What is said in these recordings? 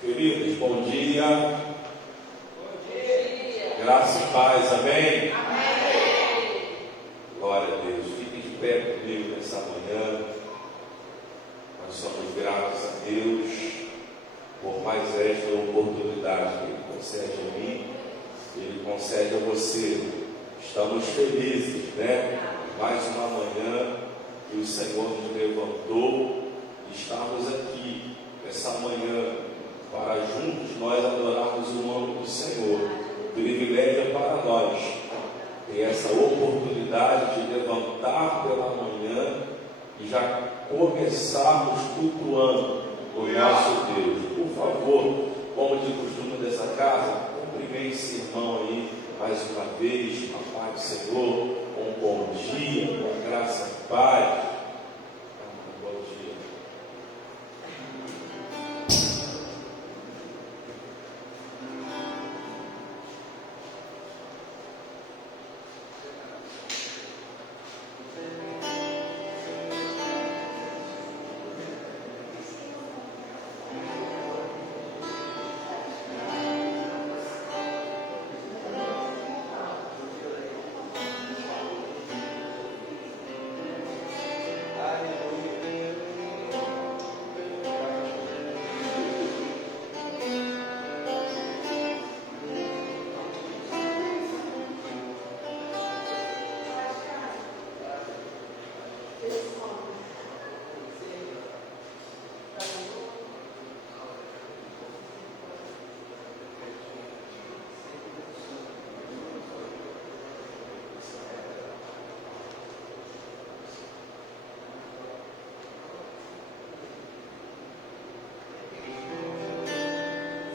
Queridos, bom dia. Bom dia. Graça e paz, amém? Amém. Glória a Deus. Fique de pé comigo nessa manhã. Nós somos gratos a Deus por mais esta oportunidade que Ele concede a mim, Ele concede a você. Estamos felizes, né? Mais uma manhã que o Senhor nos levantou e estamos aqui essa manhã para juntos nós adorarmos o nome do Senhor. O privilégio é para nós ter essa oportunidade de levantar pela manhã e já começarmos cultuando o nosso Deus. Por favor, como de costume dessa casa, cumprimente esse irmão aí mais uma vez, a paz do Senhor, um bom dia, com a graça do Pai. Bom dia.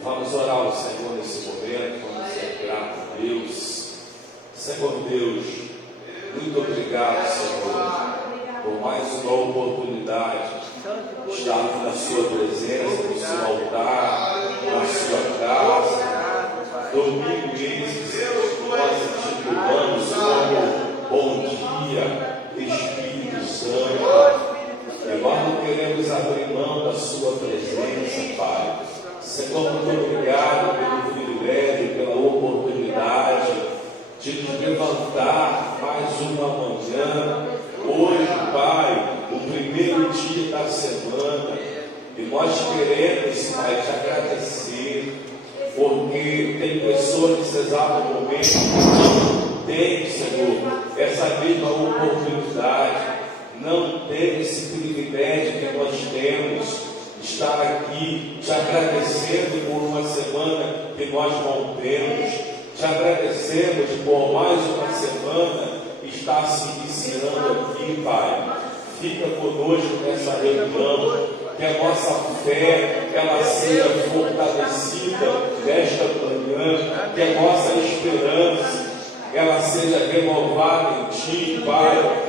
Vamos orar ao Senhor nesse momento, vamos ser gratos a Deus. Senhor Deus, muito obrigado, Senhor, por mais uma oportunidade de estarmos na Sua presença, no Seu altar, na Sua casa. Domingo esse, nós intitulamos como Bom Dia, Espírito Santo. E nós não queremos abrir mão da Sua presença, Pai. Senhor, muito obrigado pelo privilégio, pela oportunidade de nos levantar mais uma manhã. Hoje, Pai, o primeiro dia da semana, e nós queremos, Pai, te agradecer, porque tem pessoas nesse exato momento que não têm, Senhor, essa mesma oportunidade, não tem esse privilégio que nós temos. Estar aqui te agradecendo por uma semana que nós não temos, te agradecemos por mais uma semana que está se iniciando aqui, Pai. Fica conosco nessa reunião, que a nossa fé ela seja fortalecida nesta manhã, que a nossa esperança ela seja renovada em Ti, Pai.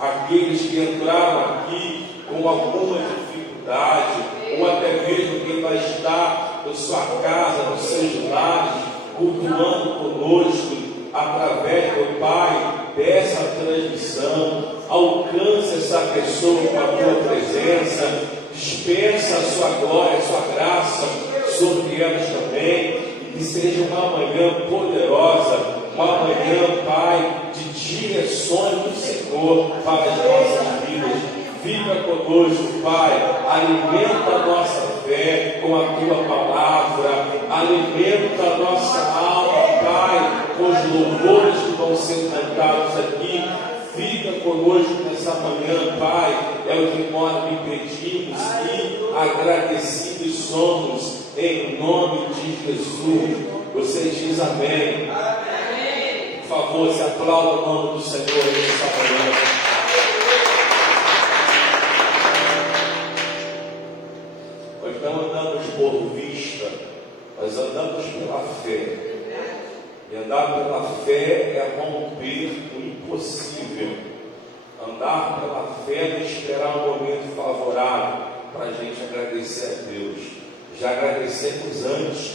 Aqueles que entraram aqui com alguma dificuldade, ou até mesmo quem vai estar na sua casa, nos seus lares, cultuando conosco, através do Pai, dessa transmissão, alcance essa pessoa com a tua presença, dispensa a sua glória, a sua graça sobre elas também, e que seja uma manhã poderosa, uma manhã, Pai, de direções do Senhor para as nossas vidas. Fica conosco, Pai, alimenta a nossa fé com a Tua palavra, alimenta a nossa alma, Pai, com os louvores que vão ser cantados aqui. Fica conosco nessa manhã, Pai, é o que nós lhe pedimos e agradecidos somos, em nome de Jesus. Você diz amém. Amém. Por favor, se aplauda o nome do Senhor nessa manhã. Não andamos por vista, nós andamos pela fé. E andar pela fé é romper o impossível. Andar pela fé é esperar um momento favorável para a gente agradecer a Deus. Já agradecemos antes,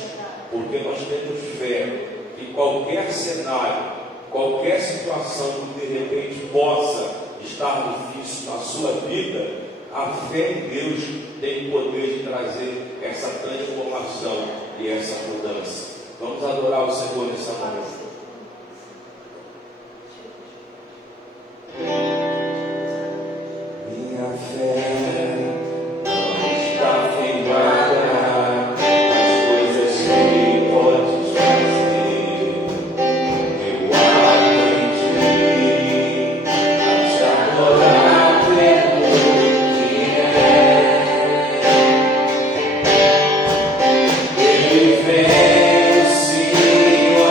porque nós temos fé que qualquer cenário, qualquer situação que de repente possa estar difícil na sua vida, A fé em Deus tem o poder de trazer essa transformação e essa mudança. Vamos adorar o Senhor nessa manhã. Minha fé não está firmada nas coisas que podes fazer. Eu aprendi a te adorar pelo que é. Ele vence a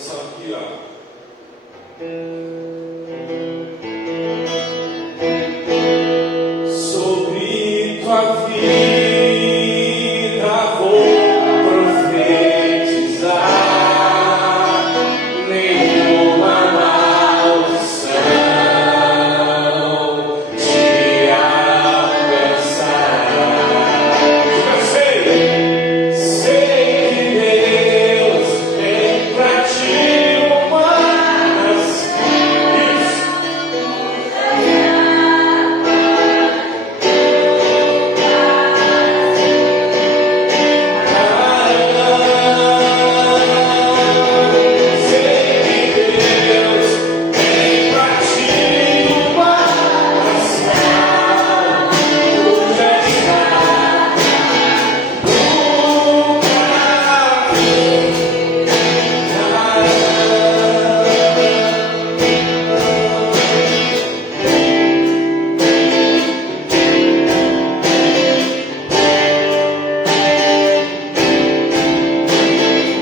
canção aqui, ó. Sobre tua vida vou profetizar, nenhuma maldição te alcançará. Diga, sei que Deus tem pra ti umas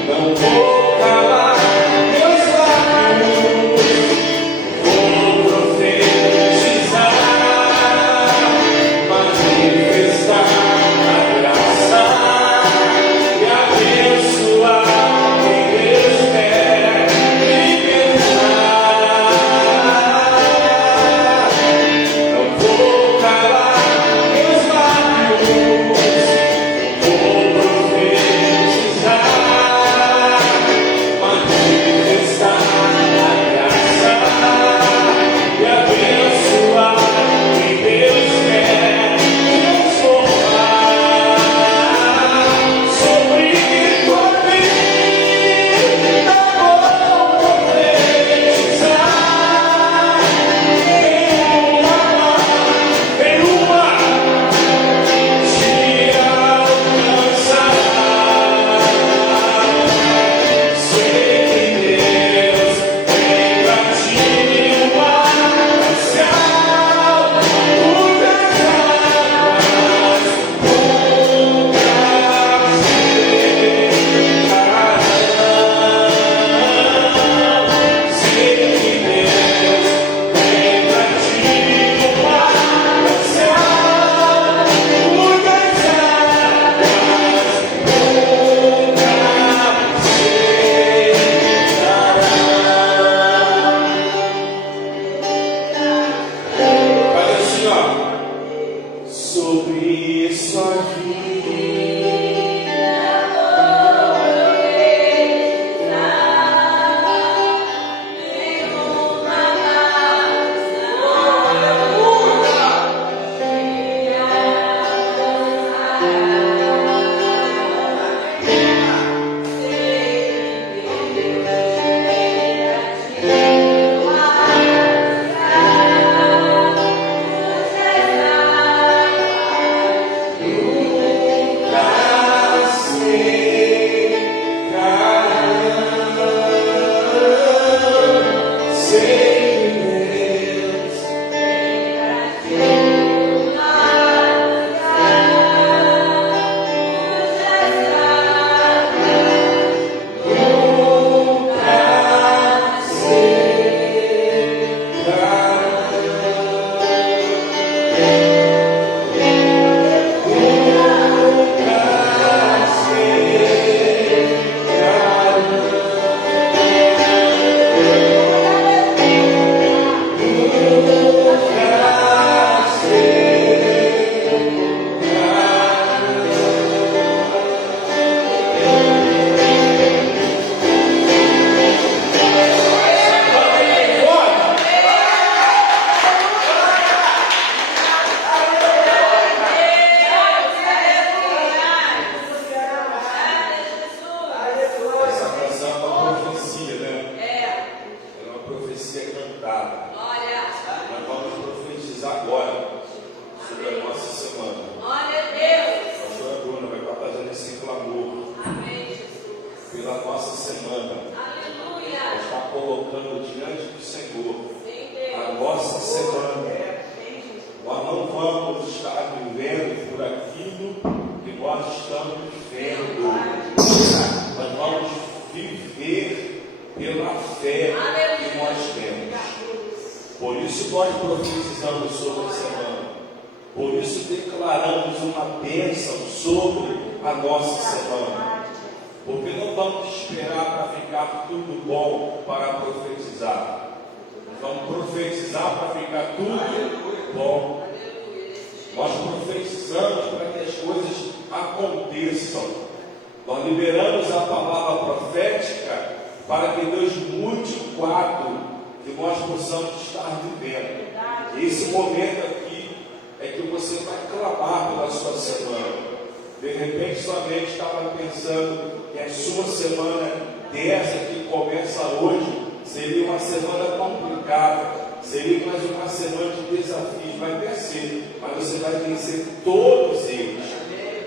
não vou calar meus lábios, vou profetizar, manifestar a graça e abençoar quem Deus quer libertar. Não vou calar meus lábios, vou profetizar, manifestar a graça e abençoar quem Deus quer transformar. Sobre tua vida vou profetizar, nenhuma te alcançará. Sei que Deus tem pra ti uma especial sobre sua vida. pela nossa semana. Aleluia. Está colocando diante do Senhor Sim, Deus. a nossa semana. Nós não vamos estar vivendo por aquilo que nós estamos vendo. Nós vamos viver pela fé que nós temos. Por isso nós profetizamos sobre a semana. Por isso declaramos uma bênção sobre a nossa semana. Porque não vamos esperar para ficar tudo bom para profetizar. Vamos profetizar para ficar tudo bom. Nós profetizamos para que as coisas aconteçam. Nós liberamos a palavra profética para que Deus mude o quadro que nós possamos estar vivendo. E esse momento aqui é que você vai clamar pela sua semana. De repente sua mente estava pensando que a sua semana dessa que começa hoje seria uma semana complicada. Seria mais uma semana de desafios, vai vencer, mas você vai vencer todos eles.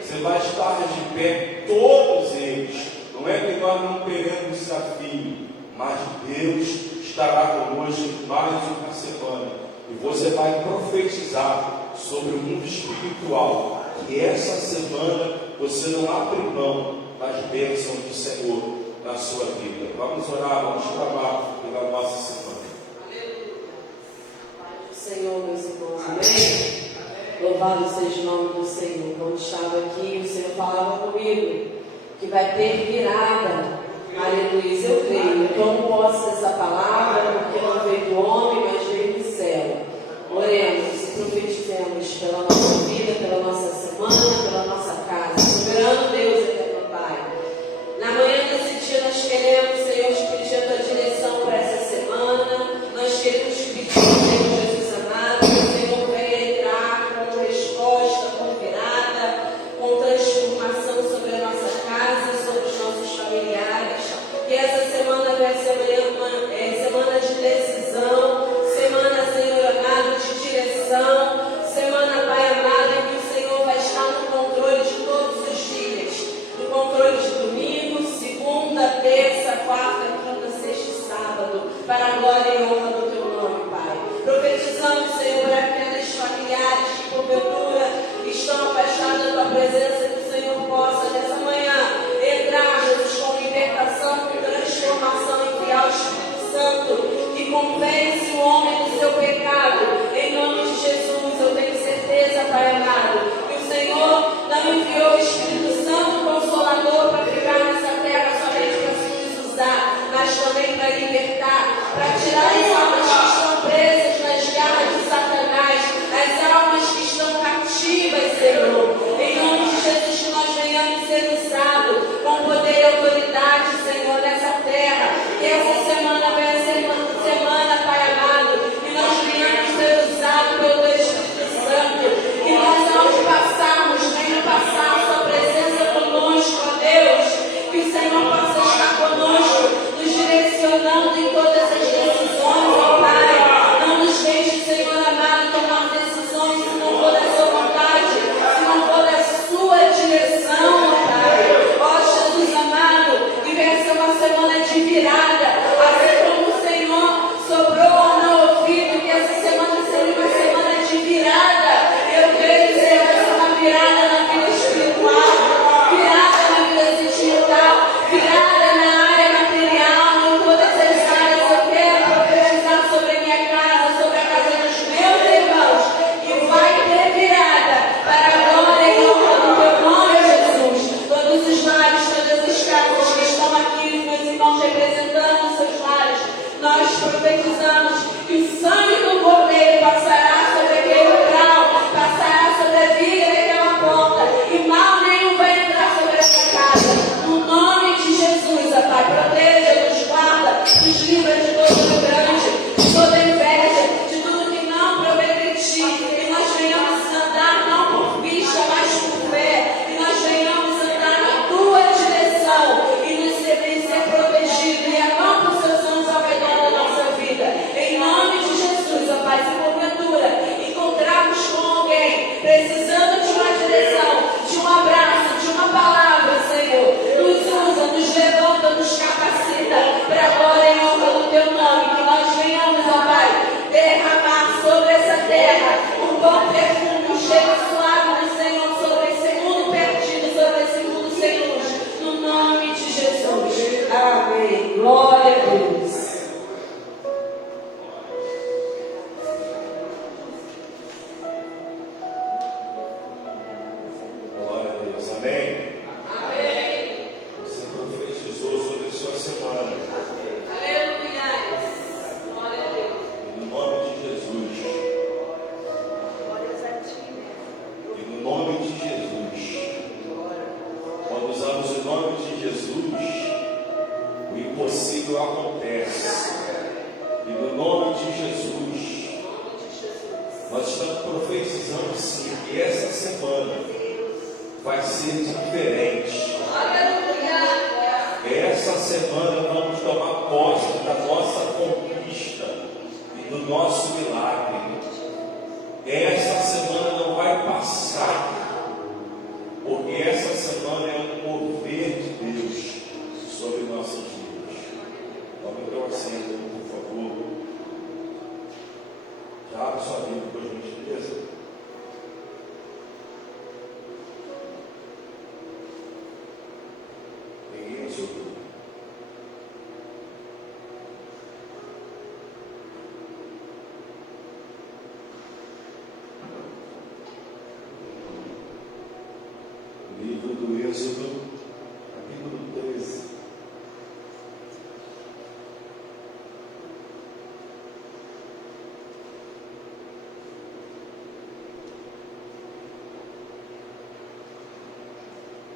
Você vai estar de pé todos eles. Não é que nós não teremos desafio, mas Deus estará conosco mais uma semana. E você vai profetizar sobre o mundo espiritual. Que essa semana você não abre mão das bênçãos do Senhor na sua vida. Vamos orar, vamos clamar pela nossa semana. Senhor, meus irmãos, amém? Louvado seja o nome do Senhor. Quando estava aqui, o Senhor falava comigo que vai ter virada. Aleluia, eu creio. Eu tomo posse dessa palavra, porque não veio do homem, mas veio do céu. Oremos e profetizemos pela nossa vida, pela nossa semana, pela nossa casa. Soberano Deus, eterno Pai. Na manhã desse dia nós queremos, Senhor, te pedir a tua direção para essa semana. Nós queremos te pedir, Senhor Jesus amado, que o Senhor venha entrar com resposta, com virada, com transformação sobre a nossa casa, sobre os nossos familiares. Que essa semana vai ser semana de decisão, semana, Senhor amado, de direção, semana, Pai amado, em que o Senhor vai estar no controle de todos os dias, no controle de domingo, segunda, terça, quarta, quinta, sexta e sábado, para a glória e honra do teu nome, Pai. Profetizamos, Senhor, para aqueles familiares que porventura estão afastados da tua presença, que o Senhor possa nessa manhã entrar, Jesus, com libertação, com transformação, enviar o Espírito Santo que convence o homem do seu pecado. Em nome de Jesus, eu tenho certeza, Pai amado, que o Senhor não enviou o Espírito Santo Consolador para ficar nessa terra somente para se nos usar, mas também para libertar, para tirar as almas que estão presas nas garras de Satanás, as almas que estão cativas, Senhor. Em nome de Jesus, que nós venhamos ser usados com poder e autoridade, Senhor, nessa terra. Que essa semana venha ser uma semana, Pai amado, que nós venhamos ser usados pelo Espírito Santo. Que nós, ao passarmos, venha passar a sua presença conosco, ó Deus. Que o Senhor possa estar conosco, nos direcionando em todas as decisões, ó Pai. Não nos deixe, Senhor amado, tomar decisões se não for da sua vontade, se não for da sua direção, ó Pai. Ó Jesus amado, que venha ser uma semana de virada, assim como o Senhor sobrou no ouvido, que essa semana seria uma semana de virada. Eu creio que vai ser uma virada na vida espiritual, virada na vida sentimental, virada na área material, em todas as áreas. Eu quero profetizar sobre a minha casa, sobre a casa dos meus irmãos, que vai ter virada para a glória e honra do teu nome, Jesus. Todos os lares, todas as casas que estão aqui, os meus irmãos representando os seus lares, nós profetizamos que o sangue do Cordeiro passará sobre aquele umbral, passará sobre a viga daquela porta, e mal nenhum vai entrar sobre essa casa. No nome de Jesus, ó Pai, proteja, nos guarda, nos livra de todo grande, de toda inveja, de tudo que não provém de ti, que nós venhamos andar não por vista, mas por fé, que nós venhamos andar na tua direção e nos ser protegidos e a mão dos seus anjos ao redor da nossa vida. Em nome de Jesus, ó Pai, se porventura encontrarmos com alguém precisando de uma direção, de um abraço, de uma palavra, Senhor, nos usa, nos levanta, nos capacita para a glória e honra do teu nome, que nós venhamos, ó Pai, derramar sobre essa terra um bom perfume, um cheiro suave do Senhor sobre esse mundo perdido, sobre esse mundo sem luz, no nome de Jesus. Amém. Glória a Deus. impossível acontece. E no nome de Jesus, nós estamos profetizando sim que essa semana vai ser diferente. Essa semana vamos tomar posse da nossa conquista e do nosso milagre. Essa semana não vai passar, porque essa semana é um mover de Deus sobre nossas vidas. Tome teu assento, por favor. Já abre sua Bíblia, por gentileza. Em Êxodo. Livro do Êxodo, capítulo 13.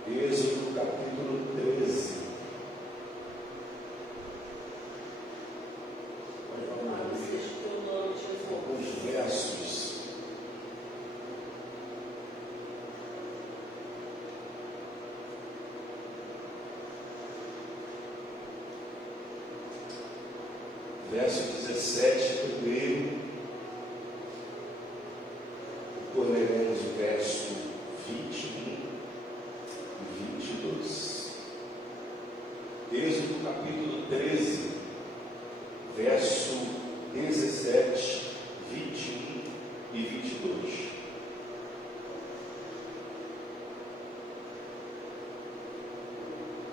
Êxodo, capítulo 13. Alguns versos. Verso 17 primeiro, leremos o verso 21 e 22. Êxodo capítulo 13, verso 17, 21 e 22.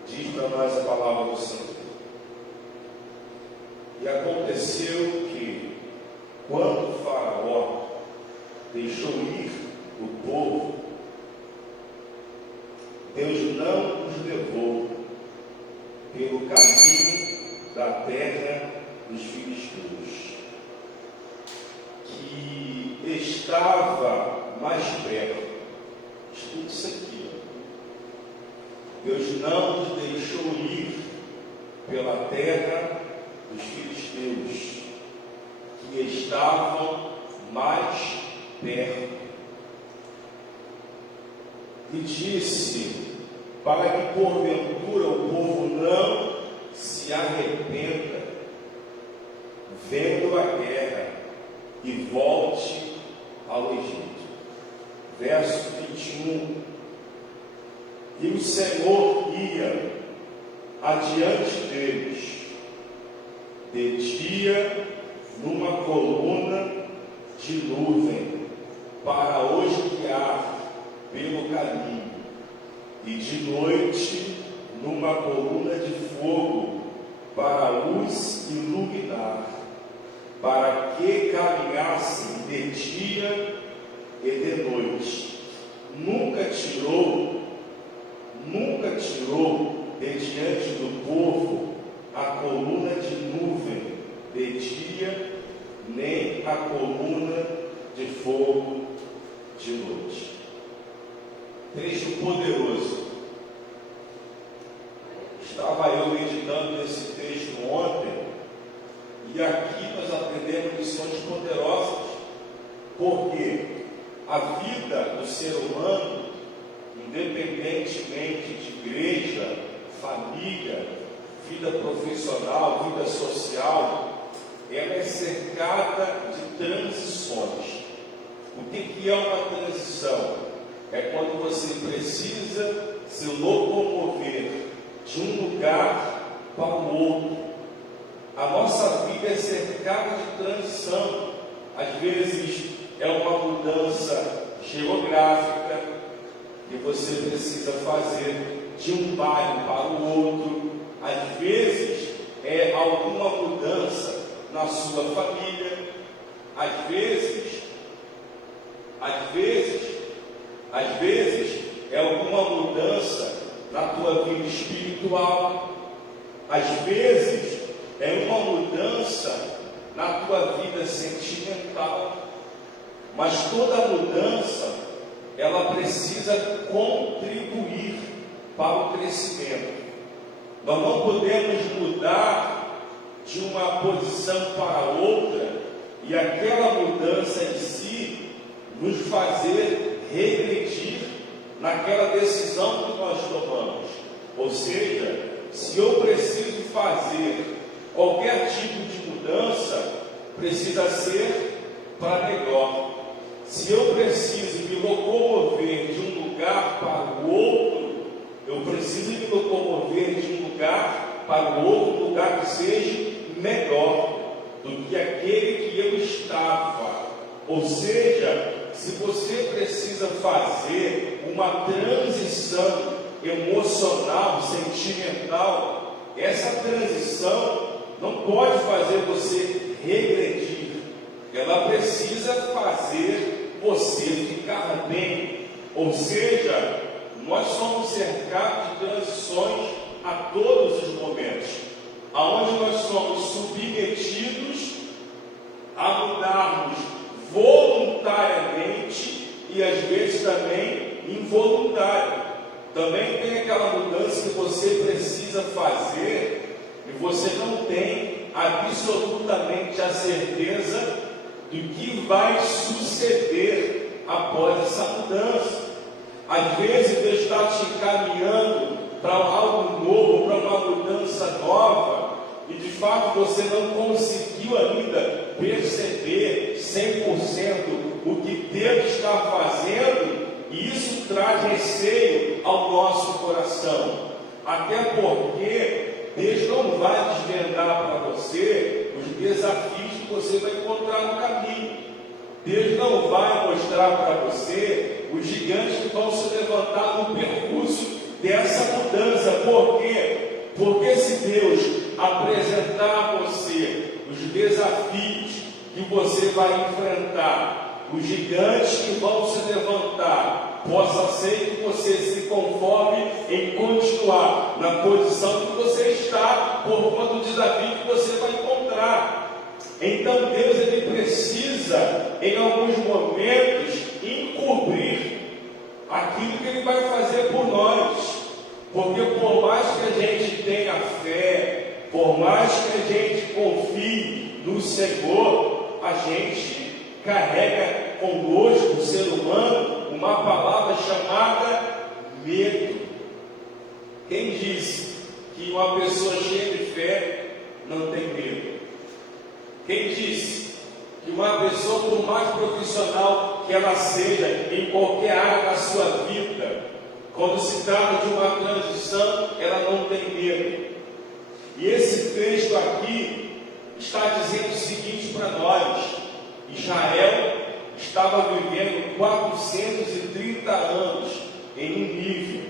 Diz para nós a palavra do Senhor. E aconteceu que, quando o Faraó deixou ir o povo, Deus não os levou pelo caminho da terra dos filisteus, que estava mais perto. Escute isso aqui. Deus não os deixou ir pela terra dos filisteus, que estavam mais perto. E disse, para que porventura o povo não se arrependa, vendo a guerra, e volte ao Egito. Verso 21. E o Senhor ia adiante deles, de dia numa coluna de nuvem, para os guiar pelo caminho, e de noite numa coluna de fogo, para os iluminar, para que caminhassem de dia e de noite. Nunca tirou de diante do povo a coluna de nuvem de dia, nem a coluna de fogo de noite. Trecho poderoso. Estava eu meditando nesse texto ontem, e aqui nós aprendemos lições poderosas, porque a vida do ser humano, independentemente de igreja, família, vida profissional, vida social, ela é cercada de transições. O que é uma transição? É quando você precisa se locomover de um lugar para o outro. A nossa vida é cercada de transição. Às vezes é uma mudança geográfica que você precisa fazer de um bairro para o outro. Às vezes é alguma mudança na sua família. Às vezes é alguma mudança na tua vida espiritual. Às vezes é uma mudança na tua vida sentimental. Mas toda mudança, ela precisa contribuir para o crescimento. Nós não podemos mudar de uma posição para outra e aquela mudança em si nos fazer regredir naquela decisão que nós tomamos. Ou seja, se eu preciso fazer qualquer tipo de mudança, precisa ser para melhor. Se eu preciso me locomover de um lugar para o outro, eu preciso me locomover de um lugar para o outro, lugar que seja melhor do que aquele que eu estava. Ou seja, se você precisa fazer uma transição emocional, sentimental, essa transição não pode fazer você regredir. Ela precisa fazer você ficar bem. Ou seja, nós somos cercados de transições a todos os momentos, aonde nós somos submetidos a mudarmos voluntariamente e às vezes também involuntário. Também tem aquela mudança que você precisa fazer e você não tem absolutamente a certeza do que vai suceder após essa mudança. Às vezes Deus está te encaminhando para algo novo, para uma mudança nova, e de fato você não conseguiu ainda perceber 100% o que Deus está fazendo, e isso traz receio ao nosso coração. Até porque Deus não vai desvendar para você os desafios que você vai encontrar no caminho. Deus não vai mostrar para você os gigantes que vão se levantar no percurso dessa mudança. Por quê? Porque se Deus apresentar a você os desafios que você vai enfrentar, os gigantes que vão se levantar, possa ser que você se conforme em continuar na posição que você está por conta do desafio que você vai encontrar. Então Deus ele precisa em alguns momentos encobrir aquilo que Ele vai fazer por nós, porque por mais que a gente tenha fé, por mais que a gente confie no Senhor, a gente carrega conosco, o ser humano, uma palavra chamada medo. Quem disse que uma pessoa cheia de fé não tem medo? Quem disse que uma pessoa, por mais profissional que ela seja em qualquer área da sua vida, quando se trata de uma transição, ela não tem medo? E esse texto aqui está dizendo o seguinte para nós: Israel estava vivendo 430 anos em um nível,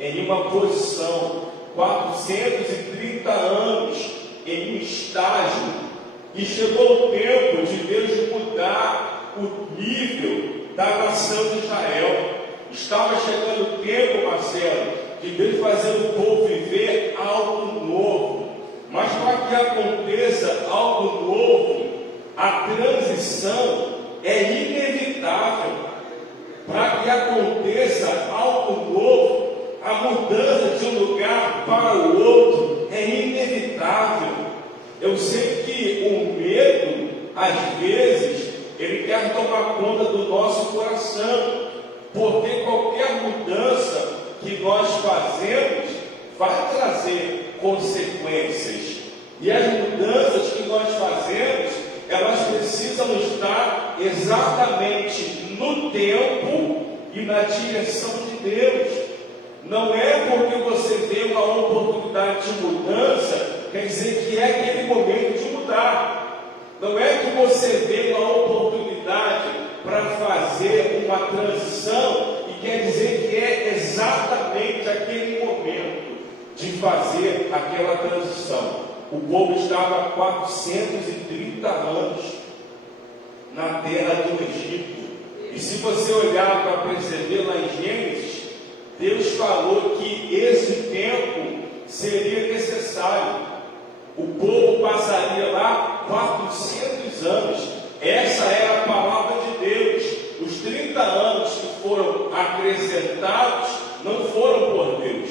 em uma posição, 430 anos em um estágio, e chegou o tempo de Deus mudar o nível da nação de Israel. Estava chegando o tempo, Marcelo, de Deus fazer o povo viver algo novo. Mas para que aconteça algo novo, a transição é inevitável. Para que aconteça algo novo, a mudança de um lugar para o outro é inevitável. Eu sei que o medo, às vezes, ele quer tomar conta do nosso coração, porque qualquer mudança que nós fazemos vai trazer consequências. E as mudanças que nós fazemos, elas precisam estar exatamente no tempo e na direção de Deus. Não é porque você vê uma oportunidade de mudança, quer dizer que é aquele momento de mudar. Não é que você vê uma oportunidade para fazer uma transição e quer dizer que é exatamente aquele momento de fazer aquela transição. O povo estava há 430 anos na terra do Egito. E se você olhar para perceber lá em Gênesis, Deus falou que esse tempo seria necessário. O povo passaria lá 400 anos. Essa era a palavra de Deus. Os 30 anos que foram acrescentados não foram por Deus.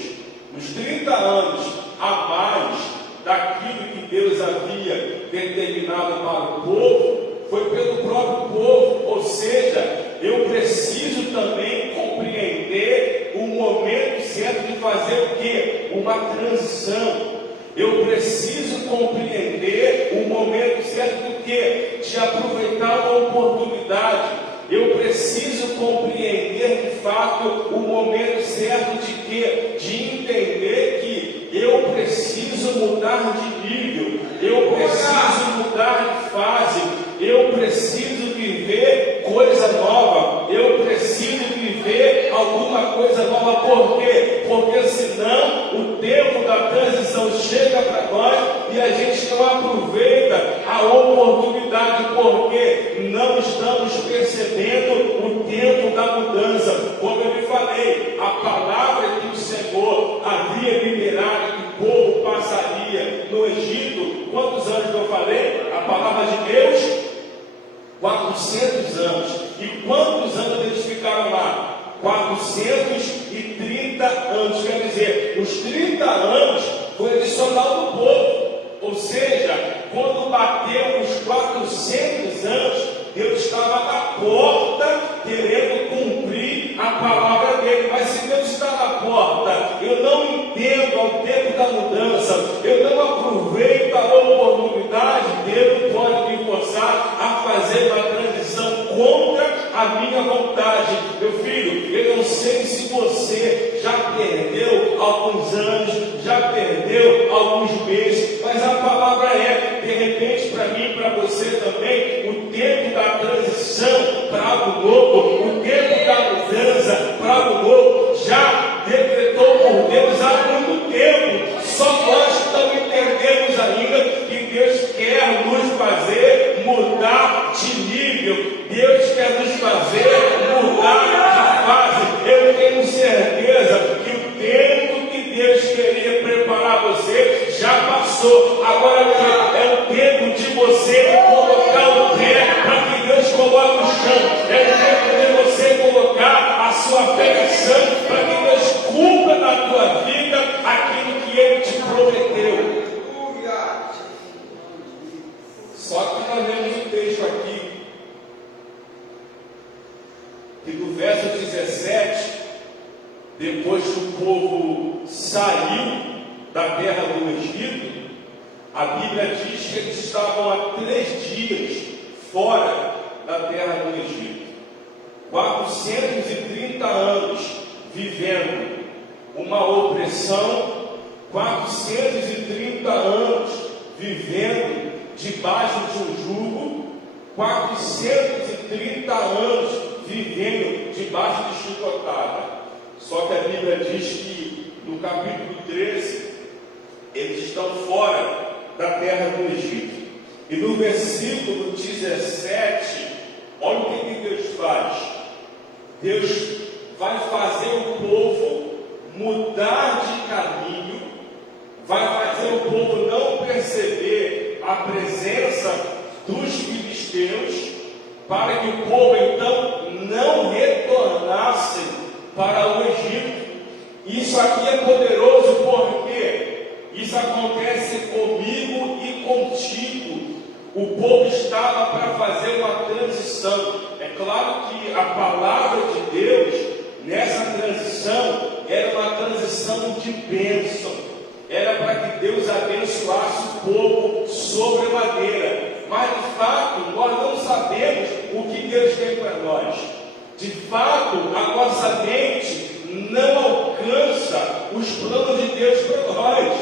Os 30 anos a mais daquilo que Deus havia determinado para o povo, foi pelo próprio povo. Ou seja, eu preciso também compreender o momento certo de fazer o quê? Uma transição. Eu preciso compreender o momento certo do quê? De aproveitar a oportunidade. Eu preciso compreender de fato o momento certo de quê? De entender que eu preciso mudar de nível, eu preciso mudar de fase, eu preciso viver coisa nova, eu preciso viver alguma coisa nova. Por quê? Porque senão o tempo da transição chega para nós e a gente não aproveita a oportunidade, porque não estamos percebendo o tempo da mudança. Como eu lhe falei, a palavra que o Senhor havia liberado que o povo passaria no Egito, quantos anos eu falei? A palavra de Deus, 400 anos. E quantos anos eles ficaram lá? 430 anos. Quer dizer, os 30 anos foi adicional do povo. Ou seja, quando bateu os 400 anos, Deus estava na porta querendo cumprir a palavra dele. Mas se Deus está na porta, eu não entendo ao tempo da mudança, eu não aproveito a oportunidade, Deus pode me forçar a fazer uma transição contra a minha vontade. Meu filho, eu não sei se você já perdeu alguns anos, já perdeu alguns meses, mas a palavra é, de repente, para mim, para você também, o tempo da transição para algo novo, o tempo da mudança para algo novo, já decretou por Deus há muito tempo. Só nós não entendemos ainda que Deus quer nos fazer mudar de nível, Deus quer nos fazer mudar de fase. Eu tenho certeza que o tempo que Deus queria preparar você já passou. Agora é o tempo de você colocar o pé para que Deus coloque o chão. É o tempo de você colocar a sua fé em sangue para que Deus cumpra na tua vida aquilo que Ele te prometeu. Só que nós vemos um texto aqui que no verso 17, depois que o povo saiu da terra do Egito, a Bíblia diz que eles estavam há 3 dias fora da terra do Egito. 430 anos vivendo uma opressão, 430 anos vivendo debaixo de um jugo, 430 anos vivendo debaixo de chicotada. Só que a Bíblia diz que no capítulo 13 eles estão fora da terra do Egito. E no versículo 17, olha o que Deus faz. Deus vai fazer o povo mudar de caminho, vai fazer o povo não perceber a presença dos filisteus, para que o povo então não retornasse para o Egito. Isso aqui é poderoso porque isso acontece comigo e contigo. O povo estava para fazer uma transição. É claro que a palavra de Deus nessa transição era uma transição de bênção. Era para que Deus abençoasse o povo sobremaneira. Mas de fato nós não sabemos o que Deus tem para nós. De fato a nossa mente não alcança os planos de Deus para nós.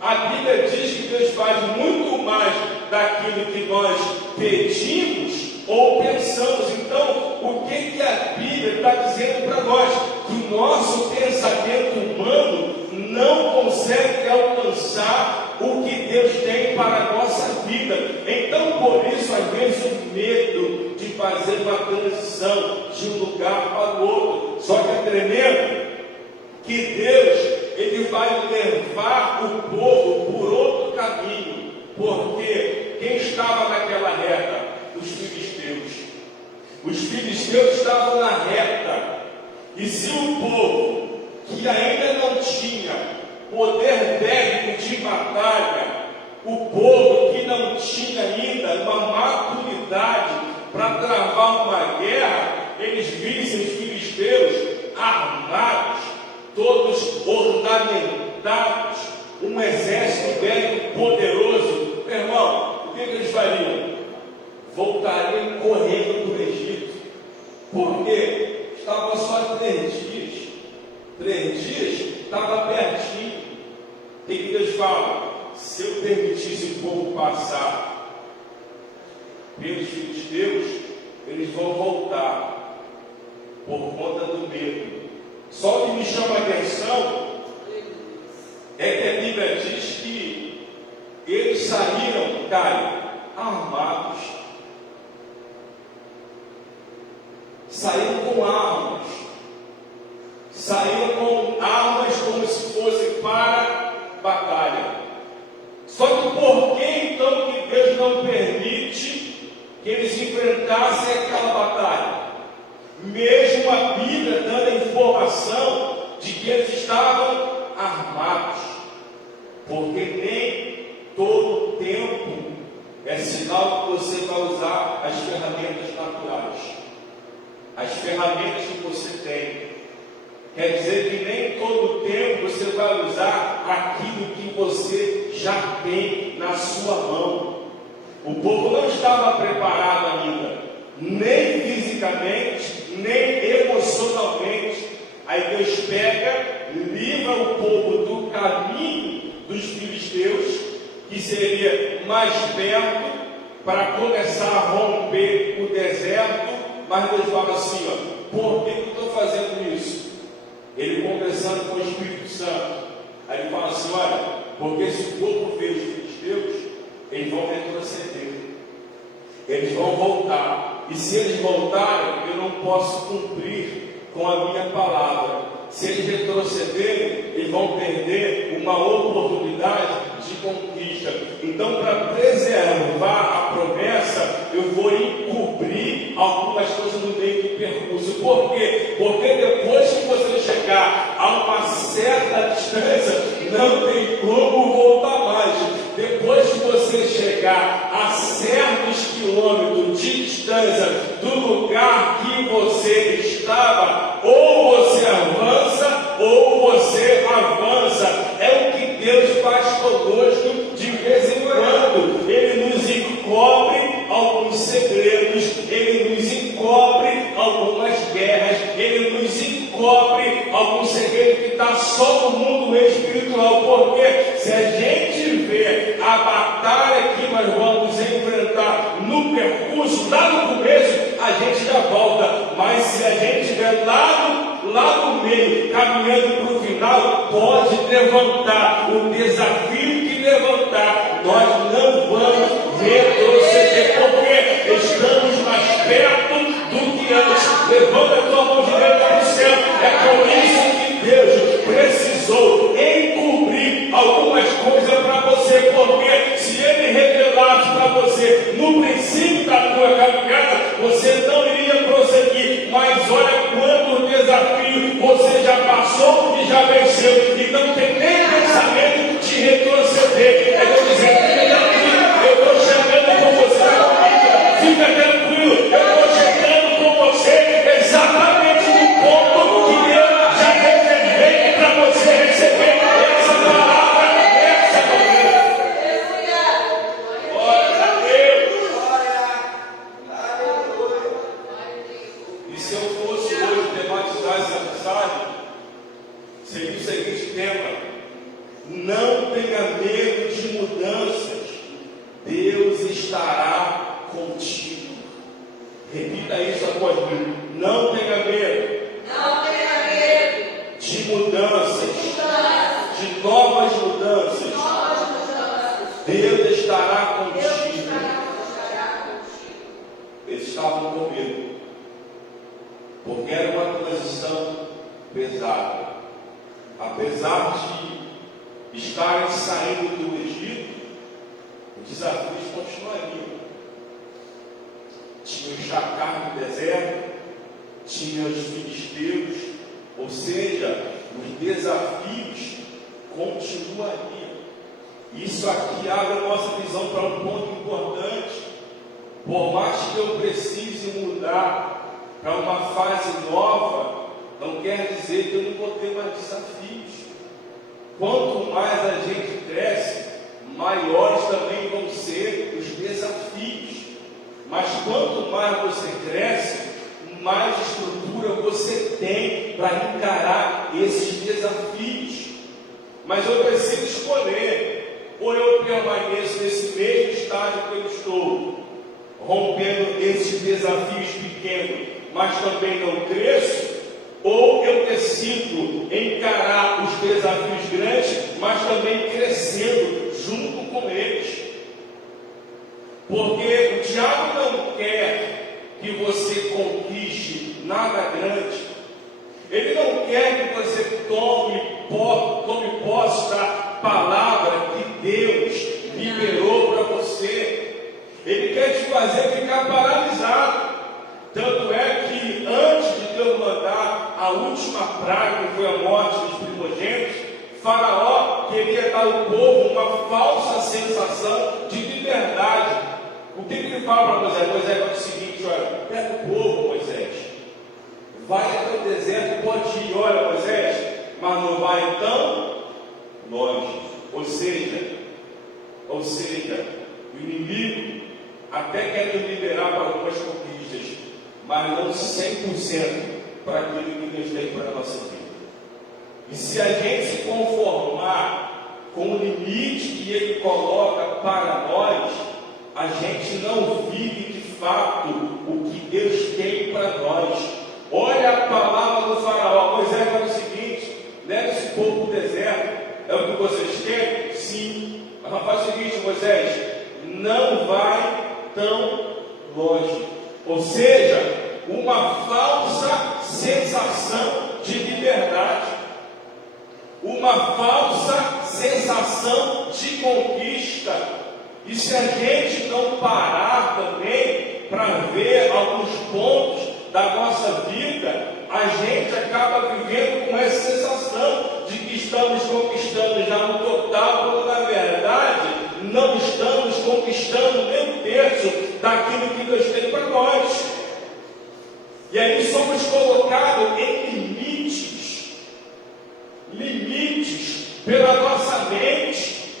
A Bíblia diz que Deus faz muito mais daquilo que nós pedimos ou pensamos. Então, o que a Bíblia está dizendo para nós? Que o nosso pensamento humano não consegue alcançar o que Deus tem para a nossa vida. Então, por isso, às vezes, o medo de fazer uma transição de um lugar para o outro. Só que é tremendo que Deus, Ele vai levar o povo por outro caminho. Porque quem estava naquela reta? Os filisteus. Os filisteus estavam na reta. E se o povo que ainda não tinha poder bélico de batalha o povo que não tinha ainda uma maturidade para travar uma guerra, eles vissem os filisteus armados, todos ornamentados, um exército bélico poderoso. Meu irmão, o que eles fariam? Voltariam correndo para o Egito. Por quê? Estava só 3 dias. 3 dias estava pertinho. O que Deus fala? Se eu permitisse o povo passar pelos filisteus, eles vão voltar por conta do medo. Só o que me chama a atenção é que a Bíblia diz que eles saíram, Caio, armados. Saíram com armas. Saíram com armas como se fosse para batalha. Só que por que então que Deus não permite que eles enfrentassem aquela batalha? Mesmo a Bíblia dando a informação de que eles estavam armados. Porque nem todo tempo é sinal que você vai usar as ferramentas naturais. As ferramentas que você tem. Quer dizer que nem todo tempo você vai usar aquilo que você já tem na sua mão. O povo não estava preparado ainda, nem fisicamente, nem emocionalmente. Aí Deus pega, livra o povo do caminho dos filisteus, que seria mais perto, para começar a romper o deserto. Mas Deus fala assim, ó, por que eu estou fazendo isso? Ele conversando com o Espírito Santo. Aí ele fala assim, olha, porque se o povo vê os filisteus, eles vão retroceder. Eles vão voltar. E se eles voltarem, eu não posso cumprir com a minha palavra. Se eles retrocederem, eles vão perder uma oportunidade de conquista. Então, para preservar a promessa, eu vou encobrir algumas coisas no meio do percurso. Por quê? Porque depois que você chegar a uma certa distância, não tem como voltar mais. Depois que você chegar a certos quilômetros de distância do lugar que você estava, ou você avança, ou você avança. É o que Deus faz conosco de vez em quando. Ele nos encobre alguns segredos, Ele nos encobre algumas guerras, Ele nos encobre algum segredo que está só no mundo espiritual. Porque se a gente vê a batalha que nós vamos enfrentar no percurso, lá no começo, a gente já volta. Mas se a gente estiver lá no meio, caminhando para o final, pode levantar. O desafio que levantar, nós não vamos retroceder, porque estamos mais perto do que antes. Levanta a tua mão direita para o céu. É por isso que Deus precisou encobrir algumas coisas para você, porque se Ele revelasse para você no princípio da tua caminhada, você não iria prosseguir. Mas olha quanto desafio você já passou e já venceu, e não tem nem pensamento de retroceder. É eu dizer, eu estou chegando com você, fica tranquilo, eu estou chegando com você exatamente no ponto que eu já reservei para você receber essa palavra, essa palavra. Glória a Deus. E se eu fosse hoje tematizar essa mensagem, seria o seguinte tema: não tenha medo de mudanças, Deus estará contigo. Repita isso após mim. Não tenha medo. Não tenha medo De mudanças. De novas mudanças. Deus estará contigo. Eles estavam com medo, porque era uma transição pesada. Apesar de estarem saindo do Egito, os desafios continuariam. Tinha o chacar do deserto, tinha os filisteus, ou seja, os desafios continuariam. Isso aqui abre a nossa visão para um ponto importante. Por mais que eu precise mudar para uma fase nova, não quer dizer que eu não vou ter mais desafios. Quanto mais a gente cresce, maiores também vão ser os desafios. Mas quanto mais você cresce, mais estrutura você tem para encarar esses desafios. Mas eu preciso escolher: ou eu permaneço nesse mesmo estágio que eu estou, rompendo esses desafios pequenos, mas também não cresço, ou eu decido encarar os desafios grandes, mas também crescendo junto com eles. Porque o diabo não quer que você conquiste nada grande. Ele não quer que você tome posse da palavra que Deus liberou para você. Ele quer te fazer ficar paralisado. Tanto é que antes de Deus mandar a última praga, que foi a morte dos primogênitos, Faraó queria dar ao povo uma falsa sensação de liberdade. O que ele fala para Moisés? Moisés fala o seguinte: olha, pega o povo, Moisés, vai até o deserto, pode ir, olha, Moisés, mas não vai tão longe. Ou seja, o inimigo até quer nos liberar para algumas conquistas, mas não 100% para aquilo que Deus tem para a nossa vida. E se a gente se conformar com o limite que Ele coloca para nós, a gente não vive de fato o que Deus tem para nós. Olha a palavra do Faraó. Moisés fala o seguinte: leva esse povo para o deserto. É o que vocês querem? Sim. Mas faz o seguinte, Moisés: não vai tão longe. Ou seja, uma falsa sensação de liberdade, uma falsa sensação de conquista. E se a gente não parar também para ver alguns pontos da nossa vida, a gente acaba vivendo com essa sensação de que estamos conquistando já no total, quando na verdade não estamos conquistando nem um terço daquilo que Deus tem para nós. E aí somos colocados em limites pela nossa mente,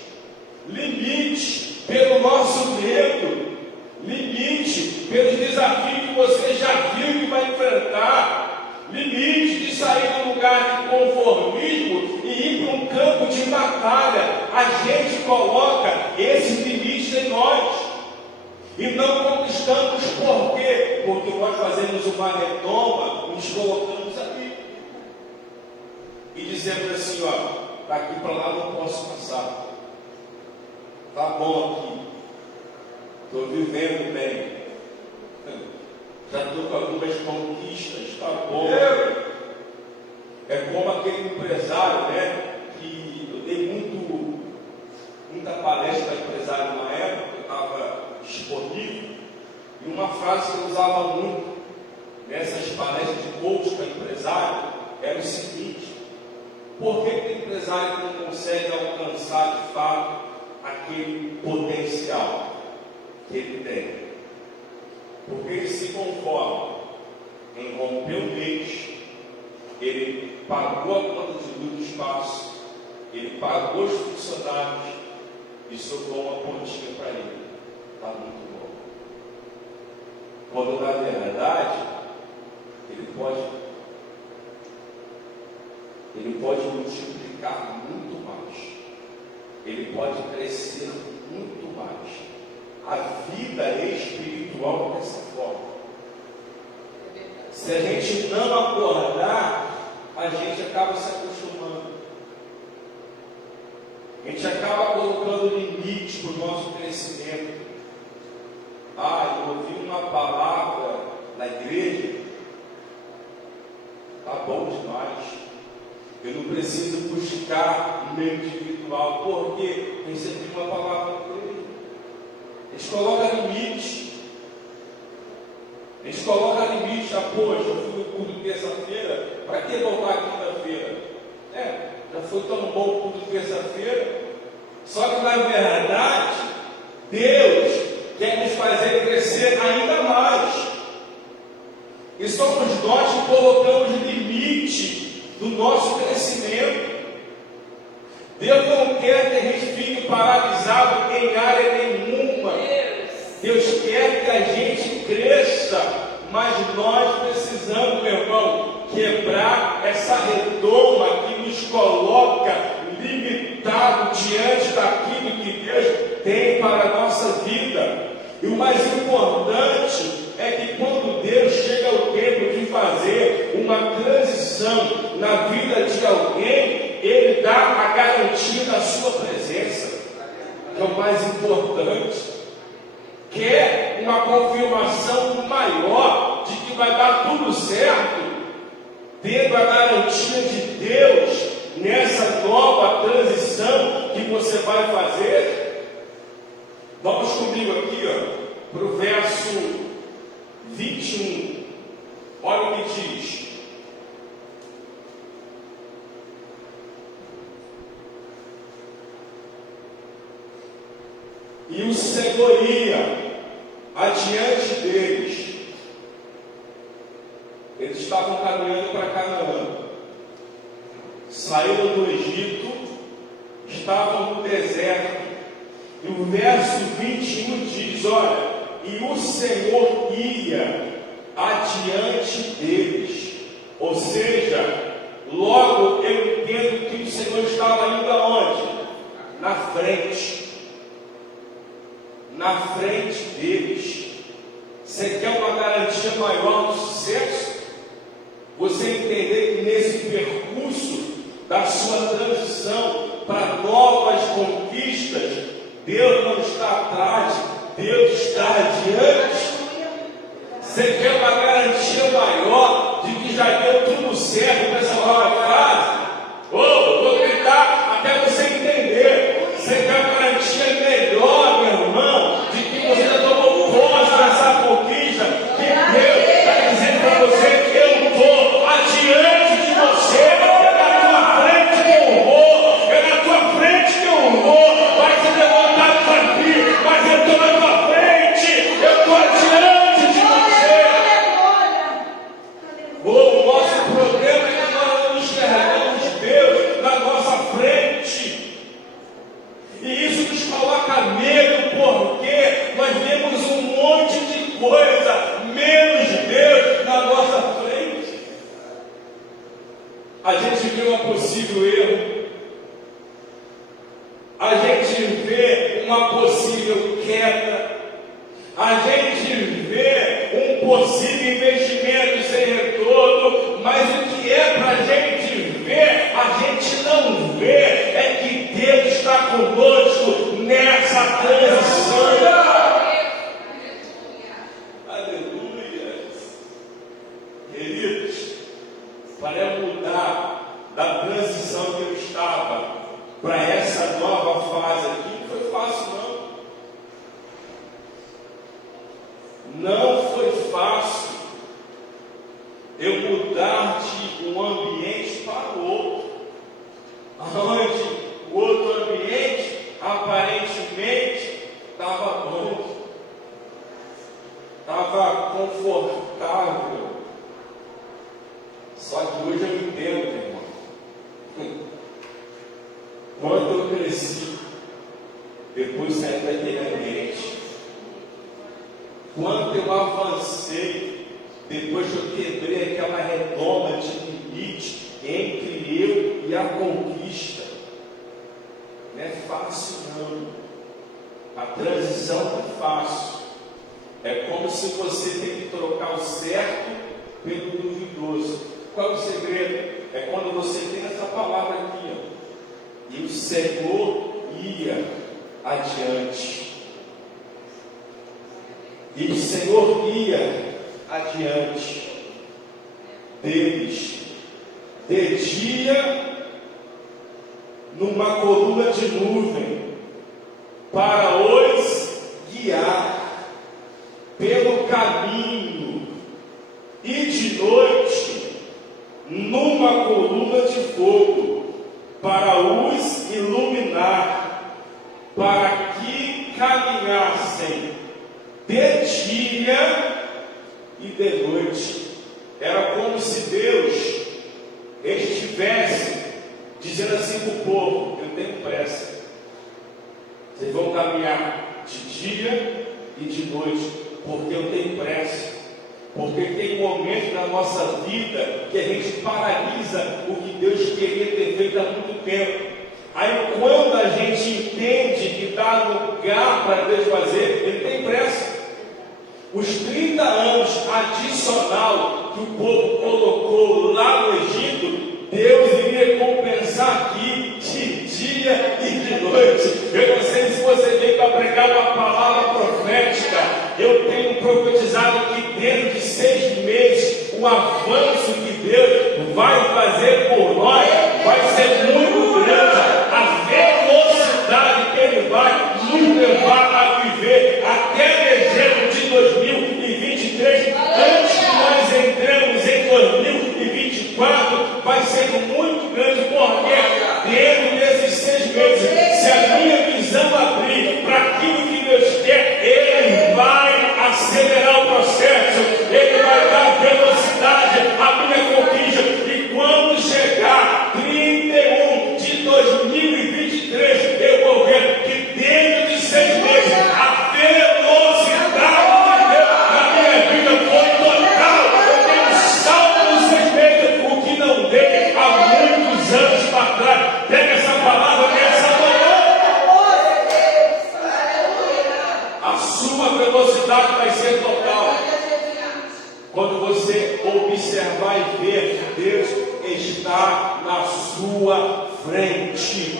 limites pelo nosso medo, limite pelos desafios que você já viu que vai enfrentar, limite de sair do lugar de conformismo e ir para um campo de batalha. A gente coloca esses limites em nós e não conquistamos. Por quê? Porque nós fazemos uma retoma e nos colocamos ali e dizemos assim: ó, daqui para lá não posso passar. Está bom aqui, estou vivendo bem, já estou com algumas conquistas, está bom. É como aquele empresário, né? Que eu dei muita palestra para empresário numa época, eu estava disponível, e uma frase que eu usava muito nessas palestras de coach para empresário era o seguinte: por que o empresário não consegue alcançar de fato aquele potencial que ele tem? Porque ele se conforma em romper o mês, ele pagou a conta de luz do espaço, ele pagou os funcionários e sobrou uma pontinha para ele. Está muito bom. Quando na verdade ele pode multiplicar muito mais. Ele pode crescer muito mais. A vida espiritual é dessa forma. Se a gente não acordar, a gente acaba se acostumando. A gente acaba colocando limite para o nosso crescimento. Eu ouvi uma palavra na igreja, está bom demais. Eu não preciso buscar o meu individual, porque recebi uma palavra na igreja. A gente coloca limite. Poxa, eu fui no culto de terça-feira, para que voltar quinta-feira? Já foi tão bom o culto de terça-feira. Só que na verdade, Deus quer nos fazer crescer ainda mais. E somos nós que colocamos limite do nosso crescimento. Deus não quer que a gente fique paralisado em área nenhuma. Deus quer que a gente cresça, mas nós precisamos, meu irmão, quebrar essa redoma que nos coloca limitado diante daquilo que Deus tem para a nossa vida. E o mais importante é que quando Deus chega ao tempo de fazer uma transição na vida de alguém, Ele dá a garantia da sua presença, que é o mais importante. Quer uma confirmação maior de que vai dar tudo certo, tendo a garantia de Deus nessa nova transição que você vai fazer? Vamos comigo aqui, para o verso 21. Olha o que diz. E o Senhor ia adiante deles. Eles estavam caminhando para Canaã. Saíram do Egito, estavam no deserto. E o verso 21 diz, olha, e o Senhor ia adiante deles. Ou seja, logo eu entendo que o Senhor estava indo aonde? Na frente. Na frente deles. Você quer uma garantia maior do sucesso? Você entender que nesse percurso da sua transição para novas conquistas, Deus não está atrás, Deus está adiante. Você quer uma garantia maior de que já deu tudo certo nessa nova fase? Vou gritar até você entender. Você quer uma garantia melhor, meu irmão, de que você já tomou posse dessa conquista, que Deus está dizendo para você que eu estou adiante de você, é na tua frente que eu vou, é na tua frente que eu vou, vai se levantar aqui, mas eu estou na tua frente, eu estou adiante de você. O nosso problema é que nós não enxergamos Deus na nossa frente. E isso nos coloca medo, porque nós vemos um monte de coisa, menos Deus na nossa frente. A gente vê um possível erro, a gente vê uma possível queda, a gente vê um possível investimento sem retorno, mas o que é para a gente ver, a gente não vê, é que Deus está conosco nessa transição. Aleluia. Queridos, para mudar da transição que eu estava para essa nova fase aqui, não foi fácil não. Não foi fácil eu mudar de um ambiente para o outro, onde o outro ambiente aparentemente estava bom, estava confortável. Só que hoje eu entendo, meu irmão. Quando eu cresci, depois saí daquele ambiente, quanto eu avancei, depois que eu quebrei aquela redoma de limite entre eu e a conquista. Não é fácil não. A transição não é fácil. É como se você tem que trocar o certo pelo duvidoso. Qual é o segredo? É quando você tem essa palavra aqui, ó. E o Senhor ia adiante. E o Senhor ia adiante deles, de dia, numa coluna de nuvem, para os guiar pelo caminho, e de noite, numa coluna de fogo, para os iluminar, caminhassem de dia e de noite. Era como se Deus estivesse dizendo assim para o povo: eu tenho pressa. Vocês vão caminhar de dia e de noite, porque eu tenho pressa. Porque tem momentos na nossa vida que a gente paralisa o que Deus queria ter feito há muito tempo. Aí quando a gente entende que está no lugar para Deus fazer, Ele tem pressa. Os 30 anos adicional que o povo colocou lá no Egito, Deus iria compensar aqui de dia e de noite. Eu não sei se você veio para pregar uma palavra profética. Eu tenho profetizado que dentro de 6 meses, o avanço que Deus vai fazer por nós vai ser muito grande. A velocidade que Ele vai nos levar a viver até dezembro de 2023, antes que nós entremos em 2024, vai ser muito grande, porque dentro desses 6 meses, se a minha visão abrir para aquilo que Deus quer, Ele vai acelerar o processo, Ele vai dar velocidade à minha conquista. E quando chegar 31 de 2023, eu vou ver que dentro de 6 meses a velocidade de Deus na minha vida foi total. Eu tenho salto nos 6 meses, o que não dei há muitos anos para trás. Pega essa palavra nessa manhã. A sua velocidade vai ser total. Quando você observar e ver que Deus está na sua frente,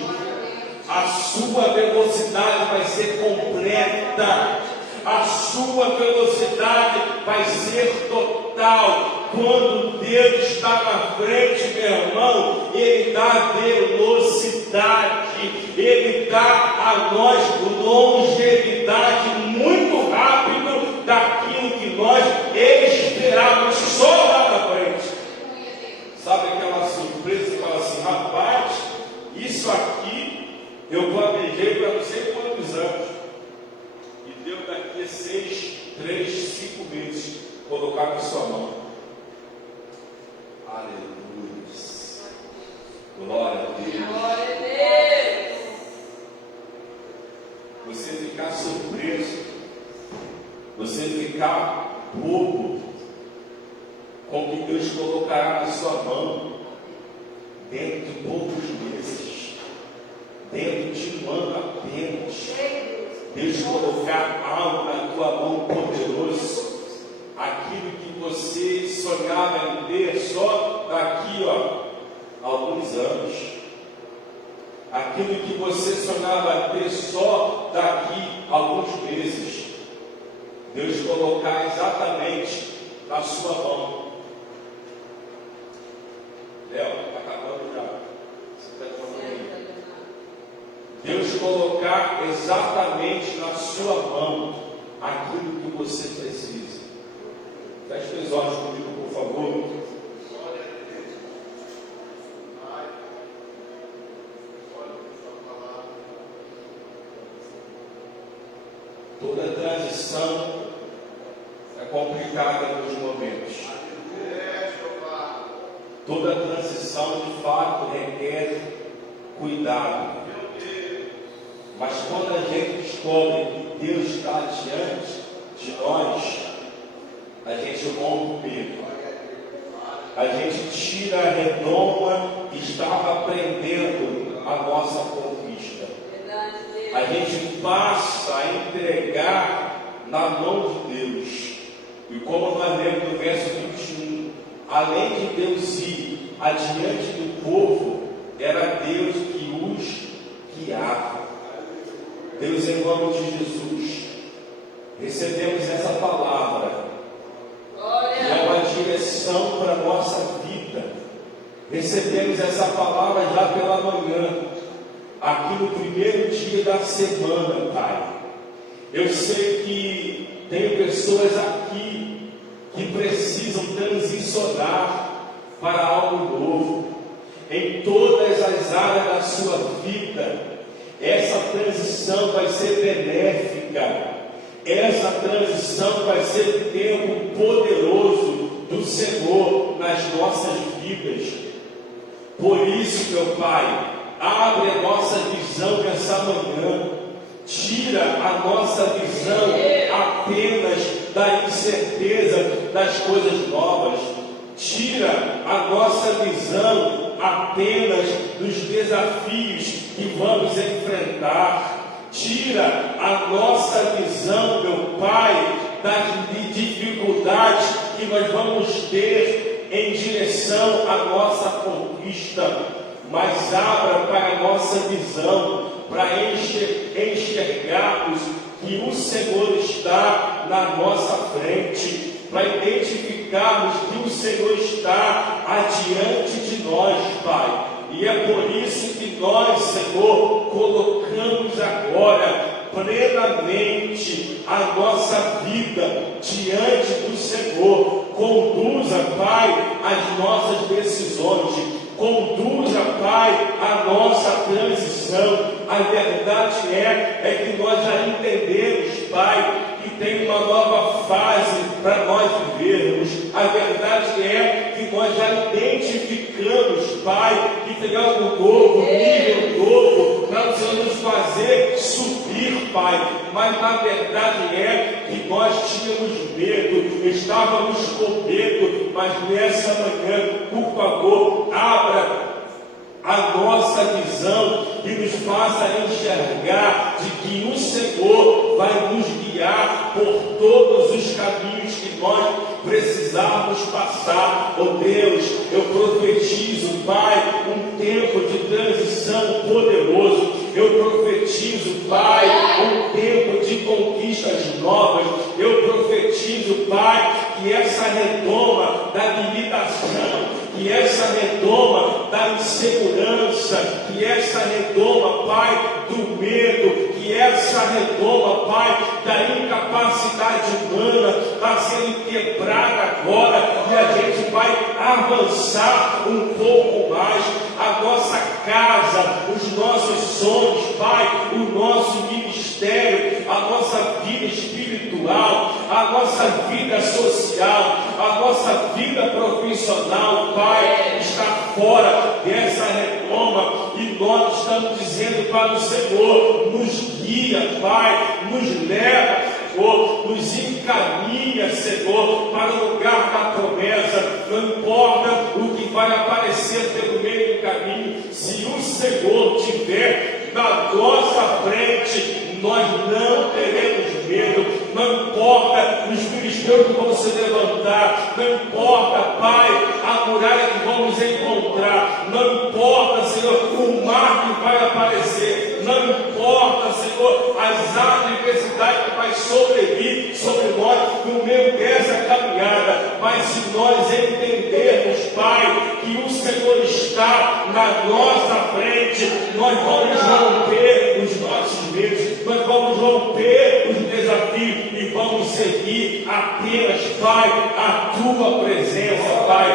a sua velocidade vai ser completa, a sua velocidade vai ser total. Quando Deus está na frente, meu irmão, Ele dá velocidade, Ele dá a nós longevidade muito rápido daquilo que nós esperávamos só lá na frente. Sabe aquela surpresa que fala assim: rapaz, isso aqui eu planejei para não sei quantos anos, e deu daqui a 6, 3, 5 meses colocar na sua mão. Aleluia. Glória a Deus. Glória a Deus. Você ficar surpreso, você ficar bobo com o que Deus colocará na sua mão dentro de poucos meses, dentro de um ano apenas. Deus colocar algo na tua mão poderoso, aquilo que você sonhava em ter só daqui a alguns anos, aquilo que você sonhava ter só daqui a alguns meses, Deus colocar exatamente na sua mão. Léo, está acabando já. Você está falando aí. Deus colocar exatamente na sua mão aquilo que você precisa. Feche os olhos comigo, por favor. Toda transição é complicada nos momentos. Toda transição de fato requer cuidado. Mas quando a gente descobre que Deus está diante de nós, a gente rompe o medo. A gente tira a redoma que estava prendendo a nossa conquista. A gente passa a entregar na mão de Deus. E como nós lemos no verso 21, além de Deus ir adiante do povo, era Deus que os guiava. Deus, em nome de Jesus, recebemos essa palavra, que é uma direção para a nossa vida. Recebemos essa palavra já pela manhã, aqui no primeiro dia da semana, Pai. Eu sei que tem pessoas aqui que precisam transicionar para algo novo, em todas as áreas da sua vida. Essa transição vai ser benéfica. Essa transição vai ser um tempo poderoso do Senhor nas nossas vidas. Por isso, meu Pai, abre a nossa visão nessa manhã. Tira a nossa visão apenas da incerteza das coisas novas. Tira a nossa visão apenas dos desafios que vamos enfrentar. Tira a nossa visão, meu Pai, das dificuldades que nós vamos ter em direção à nossa conquista. Mas abra para a nossa visão, para enxergarmos que o Senhor está na nossa frente, para identificarmos que o Senhor está adiante de nós, Pai. E é por isso que nós, Senhor, colocamos agora plenamente a nossa vida diante do Senhor. Conduza, Pai, as nossas decisões. Conduza, Pai, a nossa transição. A verdade é que nós já entendemos, Pai, que tem uma nova fase para nós vivermos. A verdade é que nós já identificamos, Pai, que tem algo novo, nível novo, para o Senhor nos fazer subir, Pai. Mas na verdade é que nós tínhamos medo, estávamos com medo, mas nessa manhã, por favor, abra a nossa visão e nos faça enxergar de que o Senhor vai nos guiar por todos os caminhos que nós precisarmos passar. Oh Deus, eu profetizo, Pai, um tempo de transição poderoso. Eu profetizo, Pai, um tempo de conquistas novas. Eu profetizo, Pai, que essa redoma da limitação, que essa redoma da insegurança, que essa redoma, Pai, do medo, que essa redoma, Pai, da incapacidade humana está sendo quebrada agora e a gente vai avançar um pouco mais. A nossa casa, os nossos sonhos, Pai, o nosso ministério, a nossa vida espiritual, a nossa vida social, a nossa vida profissional, Pai, está fora dessa redoma e nós estamos dizendo para o Senhor: nos guia, Pai, nos leva, Senhor, nos encaminha, Senhor, para o lugar da promessa. Não importa o que vai aparecer pelo meio do caminho, se o Senhor tiver na nossa frente, nós não teremos medo. Não importa os filisteus que vão se levantar, não importa, Pai, a muralha que vamos encontrar, não importa, Senhor, o mar que vai aparecer, não importa, Senhor, as adversidades que vai sobrevir sobre nós no meio dessa caminhada, mas se nós entendermos, Pai, que o Senhor está na nossa frente, nós vamos romper os nossos medos, nós vamos romper os desafios e vamos seguir apenas, Pai, a Tua presença, Pai.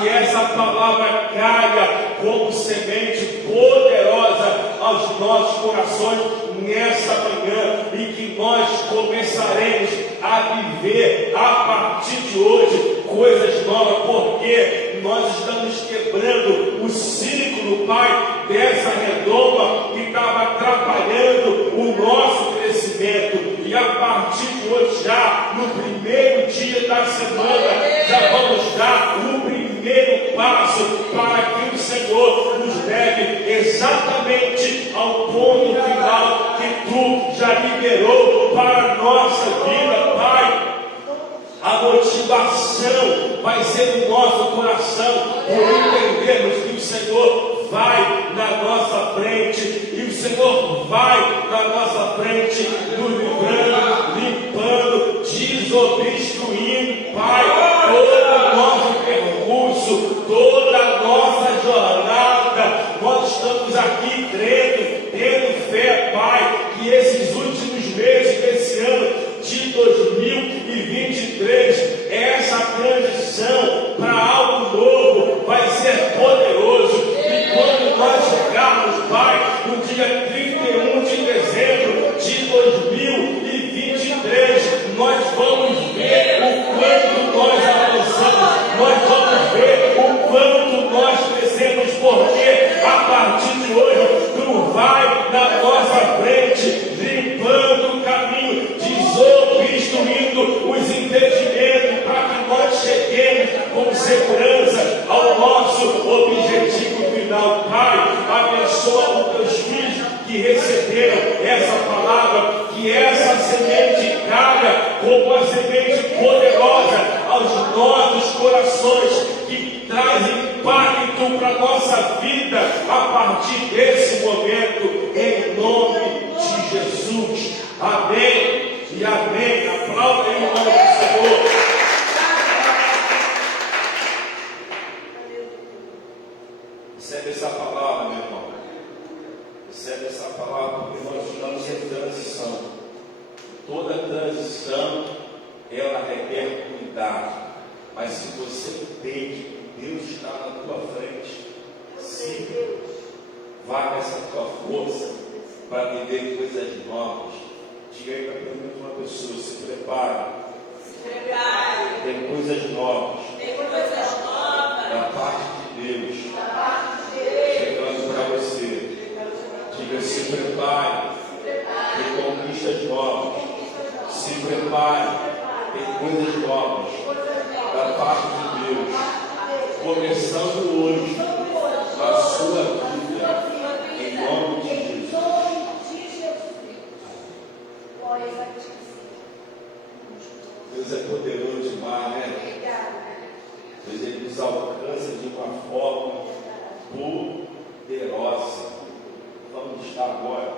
Que essa palavra caia como semente poderosa aos nossos corações nessa manhã e que nós começaremos a viver a partir de hoje coisas novas, porque nós estamos quebrando o ciclo, Pai, dessa redoma que estava atrapalhando o nosso crescimento. E a partir de hoje, já no primeiro dia da semana, já vamos dar o primeiro passo para que o Senhor nos leve exatamente ao ponto final que Tu já liberou para a nossa vida, Pai. A motivação vai ser no nosso coração por entendermos que o Senhor vai na nossa frente e o Senhor vai na nossa frente, nos limpando, desobstruindo, Pai, todo o nosso percurso, toda a nossa jornada. Nós estamos aqui crendo, tendo fé, Pai, que esses últimos meses desse ano de 2023, essa transição para algo novo vai ser poderoso. E quando nós chegarmos, Pai, no dia 31 de dezembro de 2023, como a semente poderosa aos nossos corações, que traz impacto para a nossa vida a partir desse momento, em nome de Jesus. Amém e amém. Aplauda aí o nome do Senhor. Recebe essa palavra, meu irmão. Recebe essa palavra, porque nós estamos em transição. Toda transição, ela requer cuidado. Mas se você entende que Deus está na tua frente, siga. Vá nessa tua força para viver coisas novas. Diga aí para pelo menos uma pessoa, se prepare. Tem coisas novas. Da parte de Deus. Chegando para você. Diga, se prepare. Tem conquistas novas. Se prepare. Tem coisas novas. Da parte de Deus. Começando hoje. A sua vida. Em nome de Jesus. Deus é poderoso demais, né? Deus ele nos alcança de uma forma poderosa. Vamos estar agora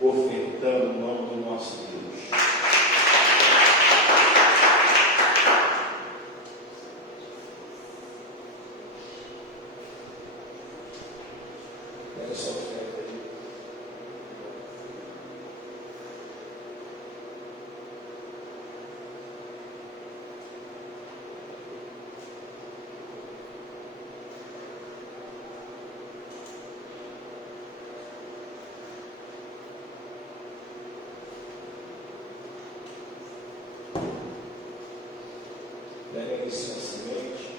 ofertando o nome do nosso Deus. Pega essa oferta aí. Pega aí sua semente.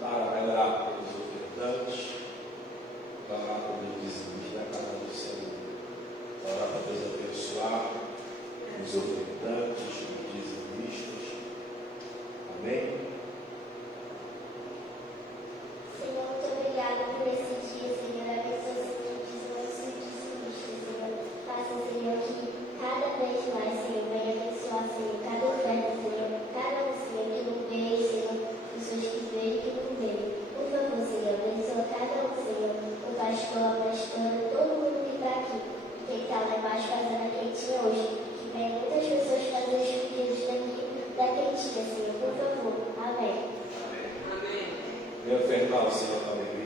Vai lá pelos ofertantes. Vai lá pelos dizimistas da casa do Senhor. Vai lá para Deus abençoar os ofertantes, os dizimistas. Amém? Senhor, muito obrigada por esse dia, Senhor. Abençoe os dizimistas, Senhor. Faça, Senhor, que cada vez mais, Senhor, venha abençoar, Senhor, cada oferta, Senhor. Cada um, Senhor, que não veio, Senhor, pessoas que veio e que não veio. Por favor, Senhor, abençoa cada um, Senhor. O pastor, a pastora, todo mundo que está aqui. Que está lá embaixo fazendo a quentinha hoje. Que vem muitas pessoas fazer os pedidos daqui da quentinha, Senhor. Por favor. Amém. Venha ofertar o Senhor na alegria.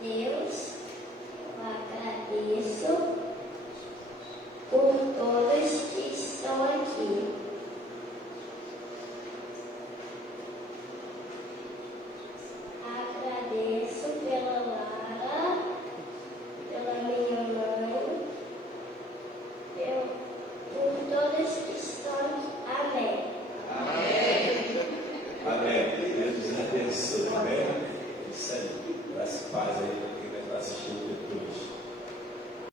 Deus, eu agradeço por todos que estão aqui. Agradeço pela Lara, pela minha mãe, por todos que estão aqui. Amém. Amém. Deus nos abençoe. Amém. Isso aí. Graças a Deus.